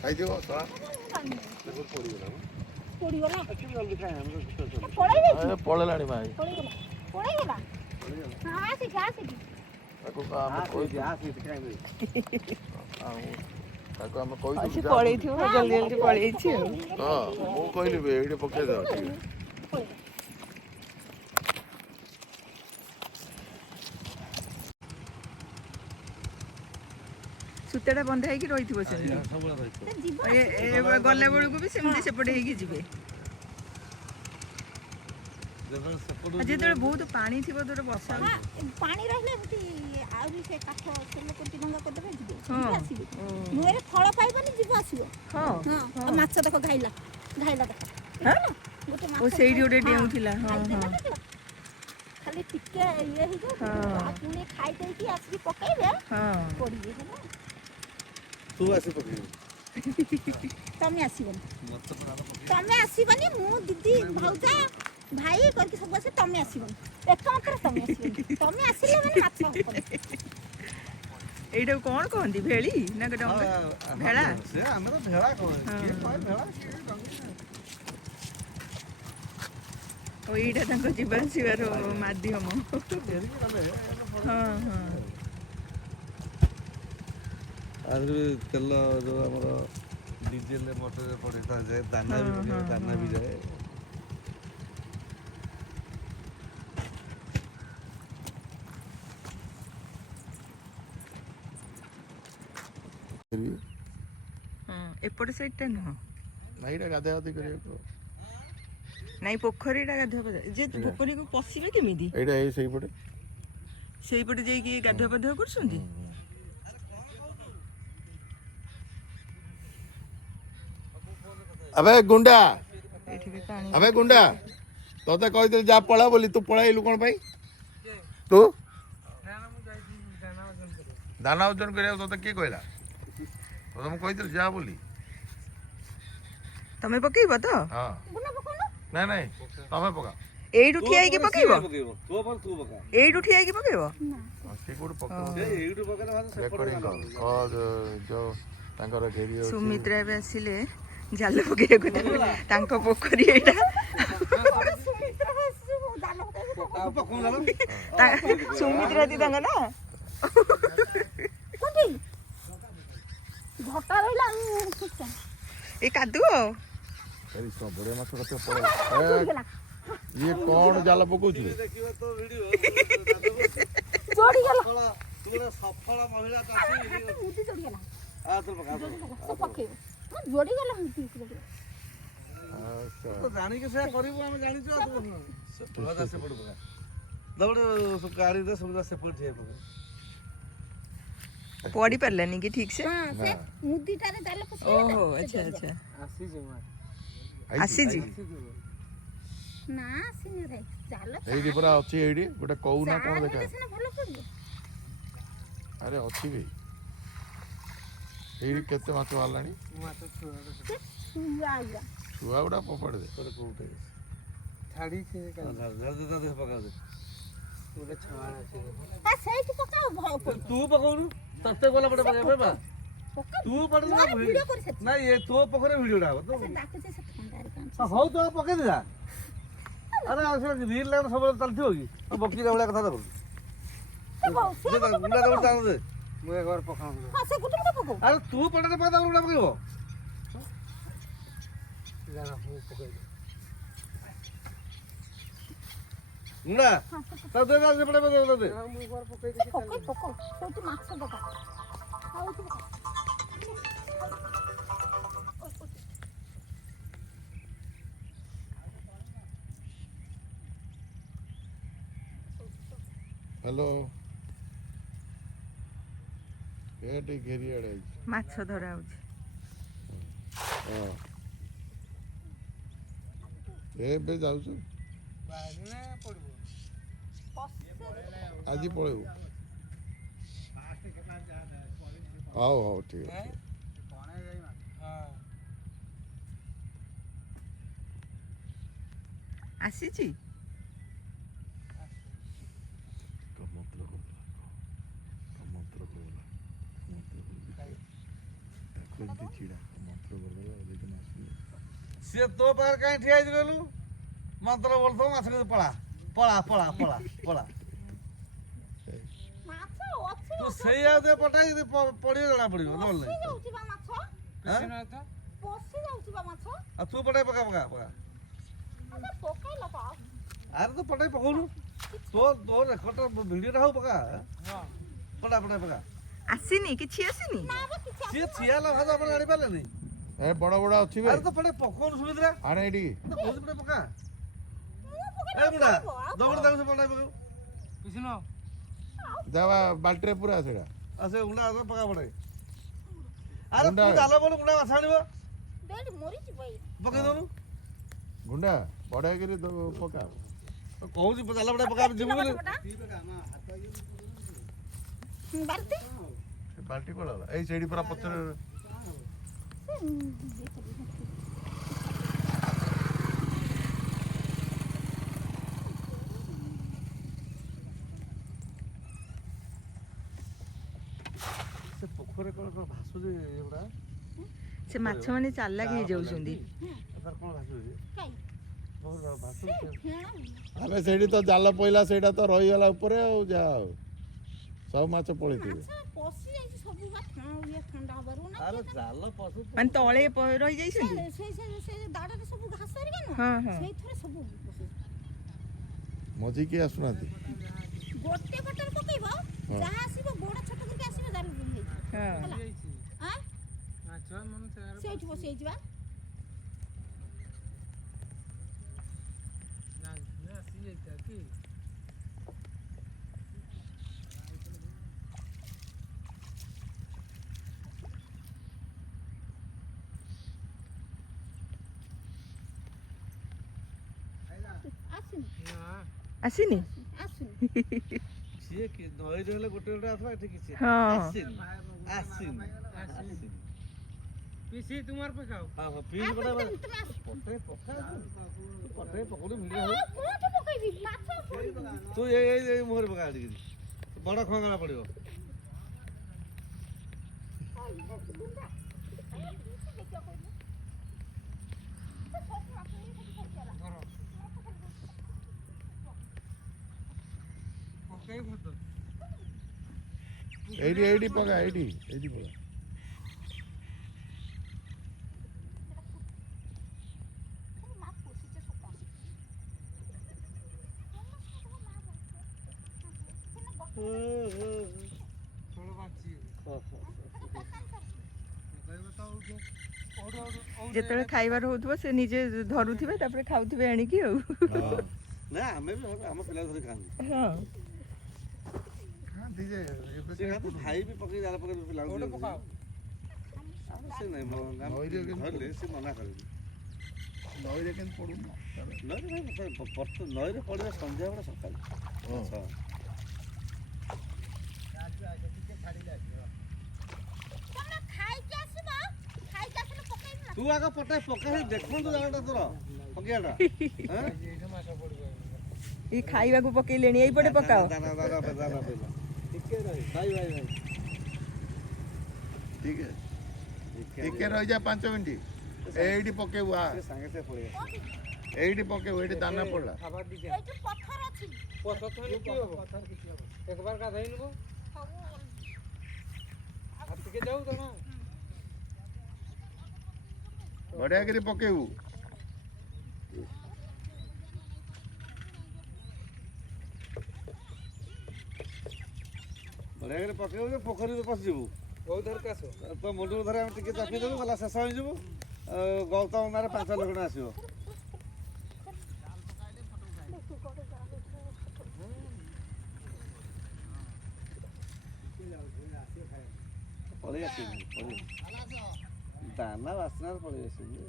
ଖାଇଦିଅ ଶଳା ପଳେଇଲାଣି ଭାଇ ତାକୁ ଆମେ କହିଛୁ ପଳେଇଥିବ ଜଲ୍ଦି ଜଲ୍ଦି ପଳେଇଛି ଆଉ। ହଁ ମୁଁ କହିଲି ଏଇଠି ପକେଇଦେବା ଟିକେ ସୂତାଟା ବନ୍ଧା ହେଇକି ରହିଥିବ ସେମିତି ଗଲା ବେଳକୁ ବି ସେମିତି ସେପଟେ ହେଇକି ଯିବେ। ଯେତେବେଳେ ବହୁତ ପାଣି ଥିବ ତୋର ବର୍ଷା ପାଣି ରହିଲେ ଏମିତି ଆହୁରି ସେ କାଠ ତେଲ କୋଟି ଭଙ୍ଗା କରିଦେବେ ଯିବେ ଆସିବେ ନୁହେଁ ଫଳ ପାଇବନି ଯିବ ଆସିବ। ହଁ ମାଛ ଦେଖ ଘାଇଲା ଘାଇଲା ଦେଖ ଗୋଟେ ମାଛ ସେଇଠି ଗୋଟେ ଡେଉଁଥିଲା। ହଁ ହଁ ଖାଲି ଟିକେ ଇଏ ହେଇଯିବ ପୁଣି ଖାଇ ଦେଇକି ଆସିକି ପକେଇବେ ପଡ଼ିବେ ହେଲା। ତୁ ଆସି ପକେଇବୁ ତମେ ଆସିବନି ତମେ ଆସିବନି ମୁଁ ଦିଦି ଭାଉଜା ଭାଇ କରିକି ସବୁ ଆସେ ତମେ ଆସିବନି ଏକମାତ୍ର ତମେ ଆସିବନି ତମେ ଆସିଲେ ମାନେ ମାଛ ହବନି। ଏଇଟାକୁ କଣ କହନ୍ତି ଭେଳି ନା ଭେଳା? ଆମେ ତ ଭେଳା ଏଇଟା ତାଙ୍କ ଯିବା ଆସିବାର ମାଧ୍ୟମ। ହଁ ହଁ ତେଲ ଯୋଉ ଆମର ଡିଜେଲ ମଟରରେ ପଡ଼ିଥାଏ ଦାନା ବି ପକେଇବା ଦାନା ବି ଯାଏ। ଏପଟେ ସାଇଡଟା ନୁହଁ ଏଇଟା ଗାଧା ଗାଧି କରିବାକୁ ନାଇଁ ପୋଖରୀଟା ଗାଧୁଆ ପାଧୁଆ ଯେ ପୋଖରୀକୁ ପଶିବେ କେମିତି? ଏଇଟା ସେଇପଟେ ସେଇପଟେ ଯାଇକି ଗାଧୁଆ ପାଧୁଆ କରୁଛନ୍ତି। ଆବେ ଗୁଣ୍ଡା ଏଇଠି ବି ପାଣି ଆବେ ଗୁଣ୍ଡା ତତେ କହିଥିଲି ଯା ପଳା ବୋଲି ତୁ ପଳାଇଲୁ କଣ ପାଇଁ? ତୁ ଦାନା ଓଜନ କରିବାକୁ ତତେ କିଏ କହିଲା? ତତେ ମୁଁ କହିଥିଲି ଯା ବୋଲି। ତମେ ପକେଇବ ତ? ହଁ ନାଇଁ ନାଇଁ ତମେ ପକା ଏଇଠୁ ଠିଆ ହେଇକି ପକେଇବ ଏଇଠୁ ଠିଆ ହେଇକି ପକେଇବ ତାଙ୍କର ଘେରି ସୁମିତ୍ରା ଏବେ ଆସିଲେ ଜାଲ ପକେଇବାକୁ ତାଙ୍କ ପୋଖରୀ ଏଇଟା। ସୁମିତ୍ରା ଦି ତାଙ୍କ ନା ଏ କାଦୁଅ ବଢିଆ ମାଛ ଇଏ କଣ ଜାଲ ପକଉଛୁ? ସଫଳ ମହିଳା ଜାଣିକି ସେୟା କରିବୁ ଆମେ ଜାଣିଛୁ ଗାଡିରେ ସୁବିଧା ସେପଟେ ଠିଆ ପକେଇବୁ। ପଡି ପାରିଲାନି କି ଠିକ ସେ? ଓହୋ ଆଚ୍ଛା ଆଚ୍ଛା ଆସିଛି ନା ଆସିନି ରେ ଜାଲ ଏଇଠି ପୁରା ଅଛି ଏଇଠି ଗୋଟେ କଉ ନା କଣ ଦେଖା ଆରେ ଅଛି ବି ଏଇଠି କେତେ ମାଛ ବାହାରିଲାଣି ଛୁଆ ଗୁଡା ଫୋପାଡ଼ି ଦେ ତୁ ପକଉନୁ ତତେ ଗଲା ପଟେ ପକେଇବା ତୁ ପଟେ ନାଇଁ ଏ ତୋ ପଖରେ ଭିଡିଓଟା ହବ ହଉ ତୁ ପକେଇ ଦେ ଆରେ ରିଲ ଲାଇନ ସବୁବେଳେ ଚାଲିଥିବ କି ବକିଲା ଭଳିଆ କଥା ଦେଖୁ ଆରେ ତୁ ପଟେ ପକେଇବ ମୁଣ୍ଡା ହ୍ୟାଲୋ ଏଠି ଘେରିଆଡେ ମାଛ ଧରା ହଉଛି। ଏବେ ଯାଉଛୁ ଆଜି ପଳେଇବୁ ହଉ ହଉ ଠିକ ଅଛି। ଆସିଛି ଛିଡ଼ା ସିଏ ତୋ ପାଖରେ କାହିଁ ଠିଆ ହେଇଛି କହିଲୁ ମନ୍ତ୍ର ବୋଲୁଥିବ ମାଛ କିନ୍ତୁ ପଳା ପଳା ପଳା ପଳା ପଳା ମାଛ ଅଛି ତୁ ସେଇ ଆଉ ଟିକେ ପଟାଇ ଯଦି ପଡ଼ିବ ଜଣା ପଡ଼ିବ ନହେଲେ ପଶି ନାହିଁ ଯାଉଛି ବା ମାଛ ପଶି ଯାଉଛି ବା ମାଛ ଆଉ ତୁ ପଟାଇ ପକା ପକା ପକା ଆରେ ପକେଇଲ ତ ଆରେ ତୁ ପଟାଇ ପକଉନୁ ତୋ ତୋ ରେକର୍ଡ ଭିଡ଼ିଓଟା ହଉ ପକା ପଟା ପଟାଇ ପକା ଆସିନି କିଛି ଆସିନି ନା ବା କିଛି ସିଏ ଠିଆ ହେଲା ଭାଜ ଆପଣ ଜାଣିପାରିଲେନି ଏ ବଡ଼ ବଡ଼ ଅଛି ବେ ଆରେ ତ ପଟାଇ ପକଉନୁ ସୁମିତ୍ରା ଆଣେ ଏଠି ତ କହୁଛି ପଟାଇ ପକା ମୁଁ ଏ ବୁଢ଼ା ପକେଇଲେ ଆଉ ଦୌଡ଼ି ତାକୁ ସେ ପଟାଇ ପକାଉ ଦେବା ବାଲ୍ଟିରେ ପୁରା ସେଇଟା ଆଉ ସେ ଗୁଣ୍ଡା ଆସ ପକା ପଟାଇ ଆରେ ଗୁଣ୍ଡା। ତୁ ଜାଲ ବୋଲ ଗୁଣ୍ଡା ମାଛ ଆଣିବ ବେଡ୍ ମରିଯିବ ଏଇ ପକେଇ ଦଉନୁ ଗୁଣ୍ଡା ବଢ଼େଇକିରି ପକା କହୁଛି ଜାଲ ପଟାଇ ପକା ଯିବୁ ବୋଲି ବାଲ୍ଟି ବାଲ୍ଟି ପଳା ଏଇ ସେଇଠି ପୁରା ପଛରେ ସେ ପୋଖରୀ କଣ କଣ ଭାସୁଛି ଏଗୁଡ଼ା ସେ ମାଛ ମାନେ ଚାଲାକ ହେଇଯାଉଛନ୍ତି ତାର କଣ ଭାସୁଛି କାଇଁ ଭାସୁଛି ହେଣା ଆରେ ସେଇଠି ତ ଜାଲ ପଇଲା ସେଇଟା ତ ରହିଗଲା ଉପରେ ଆଉ ଯାହା ଆଉ ସବୁ ମାଛ ପଳେଇଥିବେ ମାଛ ପଶି ଯାଇଛି ସବୁ ବା ଥଣ୍ଡା ହବାରୁ ନା ଆରେ ଜାଲ ପଶୁ ମାନେ ତଳେ ରହିଯାଇଛନ୍ତି ସେ ଦାଡ଼ରେ ସବୁ ଘାସ ହେରିକା ନୁହଁ ହଁ ହଁ ସେଇଥିରେ ସବୁ ପଶି ମଝିକି ଆସୁନାହାନ୍ତି ଗୋଟେ ପଟରେ ପକେଇବ ଯାହା ଆସିବ ଗୋଡ଼ ଛୋଟ କରିକି ଆସିବ ଦାରୁ ହେଇଯିବ ହଁ ହେଲା ଆଁ ସେଇଠି ବସିଯାଇଛି ବା ଆସିନି ଆସିନି ଆସୁନି ସିଏ କି ନଈରେ ହେଲେ ଗୋଟେ ଗୋଟେ ଆସିଲା ଏଠି କିଛି ହଁ ଆସିନି ଆସିନି ଆସିନି পিসি তোমার পকাও ହଁ ହଁ ପିସ୍ ଗୋଟେ তুমি আস ପଟେ ପକା ପଟେ ପକଉନି ଭିଡ଼ିଓ ହଉ କୋଉଠି ପକେଇବି ମାଛ ତୁ ଏଇ ମୁହଁରେ ପକା ଟିକେ ବଡ଼ ଖଙ୍ଗଣା ପଡ଼ିବ পকাই ভতো ଏଇଠି ଏଇଠି ପକା ଏଇଠି ଏଇଠି ପକା থোড়ো বাঁচি পকাই বতাও যে ওড় ଯେତେବେଳେ ଖାଇବାର ହଉଥିବ ସେ ନିଜେ ଧରୁଥିବେ ତାପରେ ଖାଉଥିବେ ଆଣିକି ଆଉ ନା ଆମେ ବି ଆମ ପିଲା ଧରି ଖାଆନ୍ତି ହଁ ଖାଆନ୍ତି ଯେ ଏବେ ସେ ଖାଆନ୍ତି ଭାଇ ବି ପକେଇ ଜାଲ ପକେଇ ପିଲାଙ୍କୁ ওটা ଦିଅନ୍ତି। পকাও ସେ ନାହିଁ ନଈରେ କେମିତି ଧରିଲେ ସେ ମନା କରିବେ ନଈରେ କେମିତି ପଡୁନ ନଈରେ ପଡ଼ିବା ସନ୍ଧ୍ୟା ବେଳେ ସକାଳେ ହଁ ତମେ ଖାଇକି ଆସିବ ଖାଇକି ଆସିଲେ ପକେଇବି ନା ତୁ ଆଗ ପଟାଇ ପକେଇ ଦେଖନ୍ତୁ ଜାଲଟା ତୋର ପକେଇବାଟା এইটা মাছ পড়বে ଏଇ ଖାଇବାକୁ ପକେଇଲେଣି ଏଇପଟେ ପକାଅ ଦାନା ଦାନା ଦାନା ପଇଲା ଟିକେ ରହି ଭାଇ ଭାଇ ଭାଇ ଠିକ ଟିକେ ରହିଯା 5 ମିନିଟ୍ ଏଇଠି ପକେଇବୁ ଆ ସାଙ୍ଗେ ସାଙ୍ଗେ ପଳେଇବା ଏଇଠି পকেইবু এটি দানা পড়লা খাবার দিকে এইটু পথর আছে পথর তো কি হবে একবার গাধাই নেব আর থেকে যাও তো না বড়িয়া করে পকেইবু ବଢ଼ିଆ କରି ପକେଇବୁ ଯେ ପୋଖରୀରେ ପଶିଯିବୁ ବହୁତ ଧରକୁ ଆସ ତ ମୁଣ୍ଡକୁ ଧରି ଆମେ ଟିକେ ଚାପି ଦେବୁ ଗଲା ଶେଷ ହେଇଯିବୁ ଗୌତମ ନାଁରେ 5 ଲକ୍ଷ ଟଙ୍କା ଆସିବ ପଳେଇ ଆସିବୁ ଦାନା ବାସ୍ନାରେ ପଳେଇ ଆସିବୁ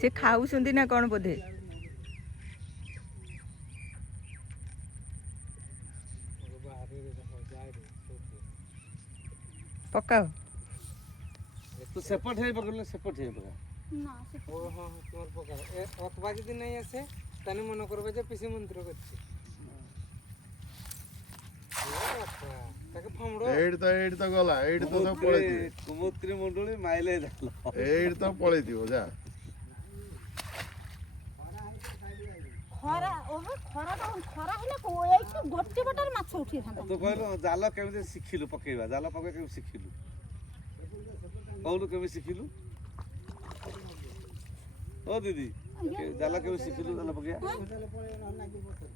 ସେ ଖାଉଛନ୍ତି ନା କ'ଣ ବୋଧେ ପକାଅ ତୁ ସେପଟ ହେଇ ପକେଇଲେ ସେପଟ ହେଇ ପକା না সে ও হ্যাঁ তোমার প্রকার অথবা যদি নাই আসে তাহলে মনে করবে যে পিসি মন্ত্র করছে ତାକୁ ଫମଡ ଏଇଠି ତ ଗଲା ଏଇଠି ତ ସବୁ ପଳେଇଥିବେ କୁମୁତ୍ରୀ ମୁଣ୍ଡୁଳି ମାଇଲେ ଜାଲ ଏଇଠି ତ ପଳେଇଥିବ ଯା ଖରା ହେଲେ ଏଇଠି ଗୋଟେ ବଟରେ ମାଛ ଉଠିଥାନ୍ତା। ତୁ କହିଲୁ ଜାଲ କେମିତି ଶିଖିଲୁ ପକେଇବା ଜାଲ ପକେଇବା କେମିତି ଶିଖିଲୁ କହୁନୁ କେମିତି ଶିଖିଲୁ ଓ ଦିଦି ଜାଲ କେମିତି ଶିଖିଲୁ ଜାଲ ପକେଇବା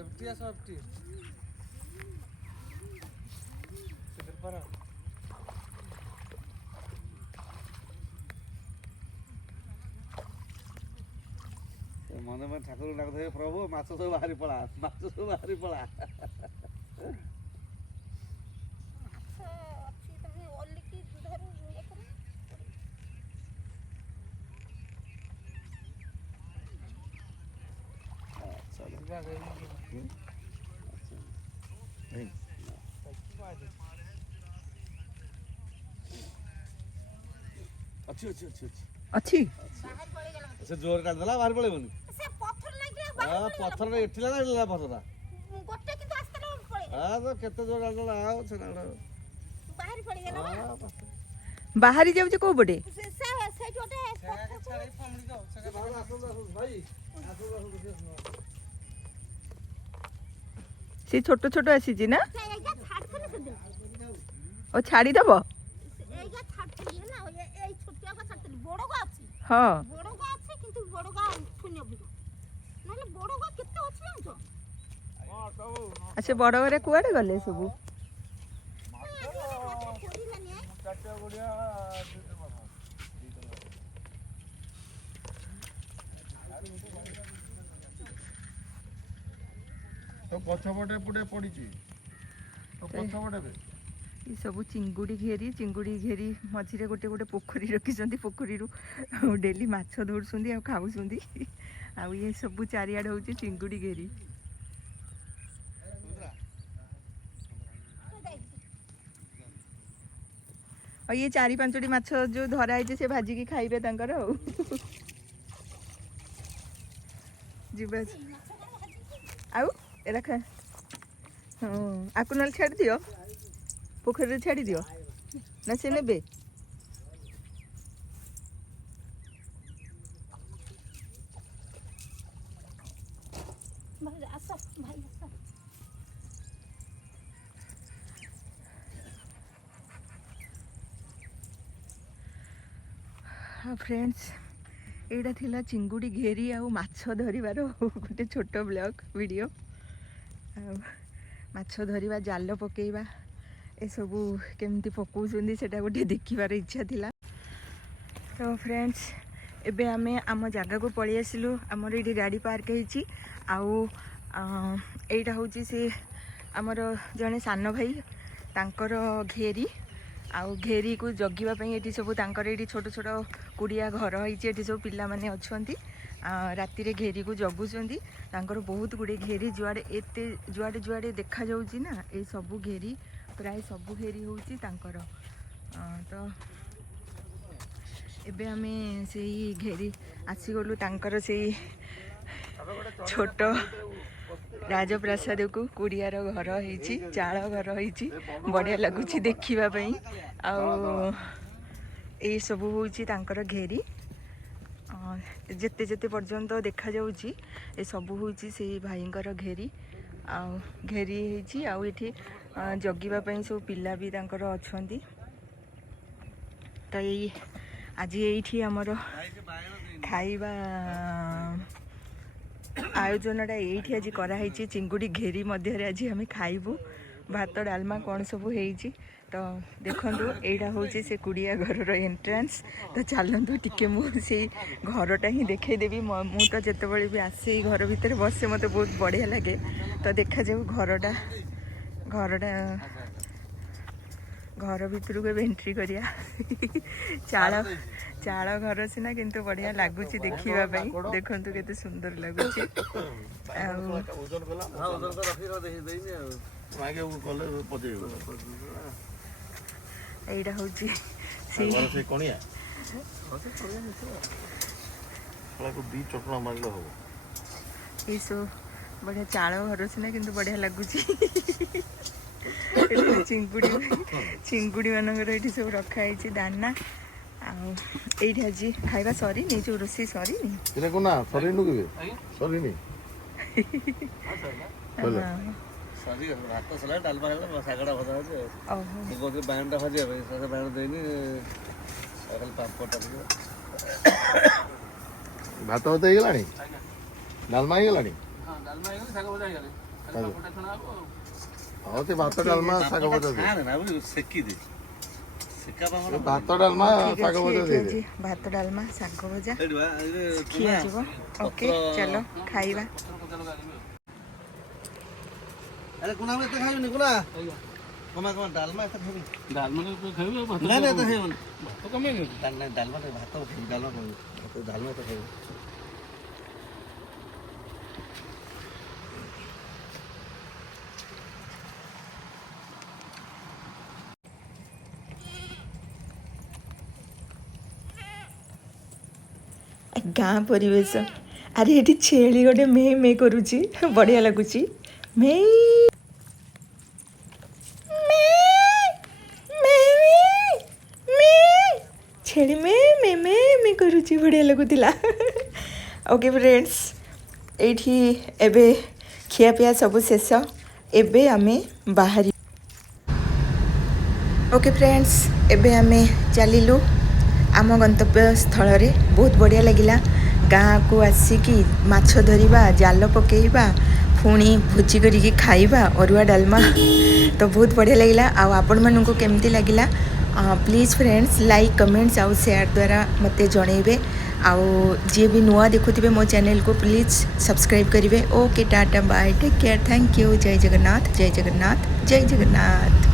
ଏଫଟି ଆସ ଏଫଟି ସେଥିରେ ପରା ମନେ ମନେ ଠାକୁର ଡାକୁଥିବେ ପ୍ରଭୁ ମାଛ ସବୁ ବାହାରି ପଳା ମାଛ ସବୁ ବାହାରି ପଳା ଅଛି ଅଛି ଅଛି ଅଛି ଅଛି ସେ ଜୋରରେ କାଟିଦେଲା ବାହାରି ପଳେଇବନି ସେ ପଥର ଲାଗିଲା ପଥରରେ ଏଠିଲା ନା ଏଠିଲା ପଥର ଗୋଟେ କିନ୍ତୁ ଆସିଥିଲା ପଳେଇ ତ କେତେ ଜୋର କାଟିଦେଲା ଆଉ ସେଟା ବାହାରି ପଡ଼ିଗଲା ବାହାରି ଯାଉଛି କୋଉ ପଟେ ସେଇଠି ଗୋଟେ ଛାଡି ଫମଡି ଦो ଭାଇ ସେ ଛୋଟ ଛୋଟ ଆସିଛି ନା ଏଇଟା ଛାଡିଥିଲେ ସେଦିନ ଓ ଛାଡ଼ିଦବ ଏଇଟା ଛାଡିଥିଲି ହେଲା ଏଇ ଛୋଟିଆ କା ଛାଡିଥିଲି ବଡଗା ଅଛି ହଁ ବଡଗା ଅଛି କିନ୍ତୁ ବଡଗା ଉଠୁନି ଅଭିଯୋଗ ନହେଲେ ବଡଗା କେତେ ଅଛି ଜାଣିଛ ଆଚ୍ଛା ବଡ଼ ଘରେ କୁଆଡ଼େ ଗଲେ ସବୁ ତ ପଛପଟେ ଏପଟେ ପଡ଼ିଛି ତ ପଛପଟେ ଏ ସବୁ ଚିଙ୍ଗୁଡ଼ି ଘେରି ମଝିରେ ଗୋଟେ ଗୋଟେ ପୋଖରୀ ରଖିଛନ୍ତି ପୋଖରୀରୁ ଡେଲି ମାଛ ଧରୁଛନ୍ତି ଆଉ ଖାଉଛନ୍ତି ଆଉ ଇଏ ସବୁ ଚାରିଆଡ଼େ ହେଉଛି ଚିଙ୍ଗୁଡ଼ି ଘେରି ଆଉ ଇଏ 4-5ଟି ମାଛ ଯେଉଁ ଧରା ହେଇଛି ସେ ଭାଜିକି ଖାଇବେ ତାଙ୍କର ଆଉ ଯିବା ଆଉ ଏରା ଖା ହଁ ଆକୁ ନହେଲେ ଛାଡ଼ିଦିଅ ପୋଖରୀରେ ଛାଡ଼ିଦିଅ ନା ସେ ନେବେ ଆସ ଭାଇ ଆସ फ्रेंड्स एटा थिला चिंगुड़ी घेरी आ माछ धरिबार गोटे छोट ब्लॉग वीडियो माछ धरिबा जाल पकेइबा ए सबू केमती पकाउछन्ती सेटा गोटे देखिबार इच्छा थिला तो फ्रेंड्स एबे आमे आम जगह को पळि आसिलु हमर एठी गाड़ी पार्क हेची आउ एटा होची से हमर जने सान भाई तांकर घेरी आउ घेरी को जगिबा पई एठी सब तांकर एठी छोट छोट कुड़िया घर होइछि एठी सब पिला माने अछंती राति रे घेरी को जगुचंती तांकर बहुत गुडे घेरी जुआडे एते जुआडे जुआडे देखा जाउछि ना ए सब घेरी प्राय सब घेरी होउछि तांकर तो एबे आमे सेही घेरी आसी गलु तांकर सेही छोट राजप्रासाद को कुड़ियार घर होइछि चाळ घर होइछि बढ़िया लगुछि देखिबा पई आ ए सब होउछि तांकर घेरी जेते जेते पर्यंत देखा जाउछि ए सब होउछि से भाईंकर घेरी आ घेरी हेछि आ एठी जगिबा पई सब पिला भी तांकर अछंती त ए आज एठी हमर खाइबा आयोजनटा ये आज कराई चिंगुड़ी घेरी मध्य आज आम खाइबू भात डालमा कौन सब हो तो देखु यहाँ हूँ से कुड़िया घर एंट्रांस तो चलतु टिके मुझे घरटा ही देखईदेवी मु तो जिते भी आसे घर भितर बसे मत बहुत बढ़िया लगे तो देखा जाऊ घरटा घर भीतर को एंट्री करिया चाल चाल घर सीना किंतु बढ़िया लगुच देखा देखु केते सुंदर लगुच यहाँ हूँ ये सब बढ़िया चाल घर सीना किंतु बढ़िया लगुच ଚିଙ୍ଗୁଡ଼ି ମାନଙ୍କର ଏଠି ସବୁ ରଖାହେଇଛି ଦାନା। ଆଉ ଏଇଠି ଆଜି ଖାଇବା ସରିନି, ଯୋଉ ରୋଷେଇ ସରିନି। ଏଇଟା କ'ଣ ନା ସରିନି କେବେ ସରିନି ସରି ଭାତ ସରିଲା, ଡାଲମା ହେଇଗଲା, ଶାଗଟା ଭଜା ହେଉଛି। ଓହୋ ମୁଁ କହୁଥିଲି ବାଇଗଣଟା ଭାଜିବା ପାଇଁ, ସେ ବାଇଗଣ ଦେଇନି, ଖାଲି ପାମ୍ପଡ଼ଟା ଟିକେ। ଭାତ ଭାତ ହେଇଗଲାଣି, ଡାଲମା ହେଇଗଲାଣି। ହଁ ସେ ଭାତ ଡାଲମା ଶାଗ ଭଜା ଦେ। ସେକି ଦେ, ଭାତ ଡାଲମା ଶାଗ ଭଜା ଏଠି ଦେଇଦେ। ଆଜି ଭାତ ଡାଲମା ଶାଗ ଭଜା ଖିଆଯିବ। ଓକେ ଚାଲ ଖାଇବା। ଆରେ କୁଣା ଏତେ ଖାଇବିନି, କୁଣା କମା ଡାଲମା ଏତେ ଖାଇବି। ଡାଲମା ଖାଇବି ଆଉ ଭାତ ନାଇଁ ନାଇଁ ଏତେ ଖାଇବନି। ଭାତ କମେଇନି। ଡାଲମା ଭାତ ଖାଇବି, ଡାଲମା ଖାଇବି, ଡାଲମା ଏତେ ଖାଇବି। ଗାଁ ପରିବେଶ। ଆରେ ଏଠି ଛେଳି ଗୋଟେ ମେ ମେ କରୁଛି, ବଢ଼ିଆ ଲାଗୁଛି। ମେ ଛେଳି ମେ ମେ ମେ ମେ କରୁଛି, ବଢ଼ିଆ ଲାଗୁଥିଲା। ଓକେ ଫ୍ରେଣ୍ଡସ୍, ଏଇଠି ଏବେ ଖିଆପିଆ ସବୁ ଶେଷ। ଏବେ ଆମେ ବାହାରି। ଓକେ ଫ୍ରେଣ୍ଡସ୍, ଏବେ ଆମେ ଚାଲିଲୁ ଆମ ଗନ୍ତବ୍ୟ ସ୍ଥଳରେ। ବହୁତ ବଢ଼ିଆ ଲାଗିଲା ଗାଁକୁ ଆସିକି ମାଛ ଧରିବା, ଜାଲ ପକାଇବା, ପୁଣି ଭୋଜି କରିକି ଖାଇବା ଅରୁଆ ଡାଲମା। ତ ବହୁତ ବଢ଼ିଆ ଲାଗିଲା। ଆଉ ଆପଣମାନଙ୍କୁ କେମିତି ଲାଗିଲା ପ୍ଲିଜ୍ ଫ୍ରେଣ୍ଡସ୍ ଲାଇକ୍ କମେଣ୍ଟସ୍ ଆଉ ସେୟାର ଦ୍ୱାରା ମୋତେ ଜଣେଇବେ। ଆଉ ଯିଏ ବି ନୂଆ ଦେଖୁଥିବେ ମୋ ଚ୍ୟାନେଲକୁ ପ୍ଲିଜ୍ ସବସ୍କ୍ରାଇବ୍ କରିବେ। Okay tata bye, take care, thank you. ଜୟ ଜଗନ୍ନାଥ, ଜୟ ଜଗନ୍ନାଥ, ଜୟ ଜଗନ୍ନାଥ।